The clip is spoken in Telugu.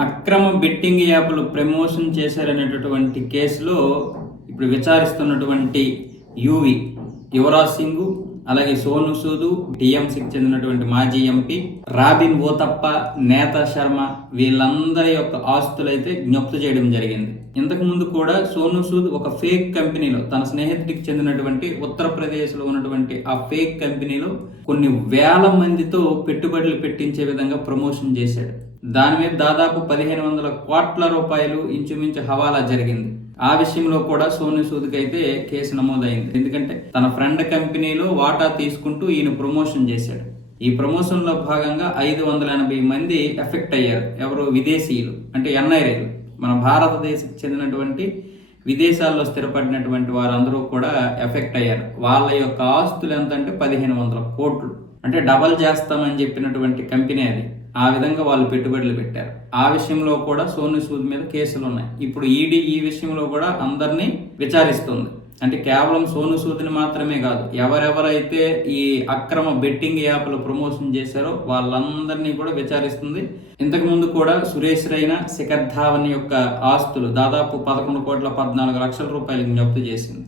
అక్రమ బెట్టింగ్ యాప్లు ప్రమోషన్ చేశారనేటటువంటి కేసులో ఇప్పుడు విచారిస్తున్నటువంటి యువి యువరాజ్ సింగ్, అలాగే సోను సూద్, టీఎంసీకి చెందినటువంటి మాజీ ఎంపీ రాబిన్ ఓతప్ప, నేత శర్మ వీళ్ళందరి యొక్క ఆస్తులైతే జ్ఞప్తు చేయడం జరిగింది. ఇంతకు ముందు కూడా సోను సూద్ ఒక ఫేక్ కంపెనీలో తన స్నేహితుడికి చెందినటువంటి ఉత్తరప్రదేశ్లో ఉన్నటువంటి ఆ ఫేక్ కంపెనీలో కొన్ని వేల మందితో పెట్టుబడులు పెట్టించే విధంగా ప్రమోషన్ చేశాడు. దాని మీద దాదాపు 1500 కోట్ల రూపాయలు ఇంచుమించు హవాలా జరిగింది. ఆ విషయంలో కూడా సోను సూద్కి అయితే కేసు నమోదైంది. ఎందుకంటే తన ఫ్రెండ్ కంపెనీలో వాటా తీసుకుంటూ ఈయన ప్రమోషన్ చేశాడు. ఈ ప్రమోషన్ లో భాగంగా 580 మంది ఎఫెక్ట్ అయ్యారు. ఎవరు? విదేశీయులు, అంటే ఎన్ఐఏలు, మన భారతదేశకు చెందినటువంటి విదేశాల్లో స్థిరపడినటువంటి వారందరూ కూడా ఎఫెక్ట్ అయ్యారు. వాళ్ళ యొక్క ఆస్తులు ఎంత అంటే 1500 కోట్లు, అంటే డబల్ చేస్తామని చెప్పినటువంటి కంపెనీ అది. ఆ విధంగా వాళ్ళు పెట్టుబడులు పెట్టారు. ఆ విషయంలో కూడా సోను సూద్ మీద కేసులు ఉన్నాయి. ఇప్పుడు ఈడీ ఈ విషయంలో కూడా అందరినీ విచారిస్తుంది. అంటే కేవలం సోను సూద్ని మాత్రమే కాదు, ఎవరెవరైతే ఈ అక్రమ బెట్టింగ్ యాప్లు ప్రమోషన్ చేశారో వాళ్ళందరినీ కూడా విచారిస్తుంది. ఇంతకు ముందు కూడా సురేష్ రైనా, శిఖర్ ధావన్ యొక్క ఆస్తులు దాదాపు 11 కోట్ల 14 లక్షల రూపాయలకు జప్తు చేసింది.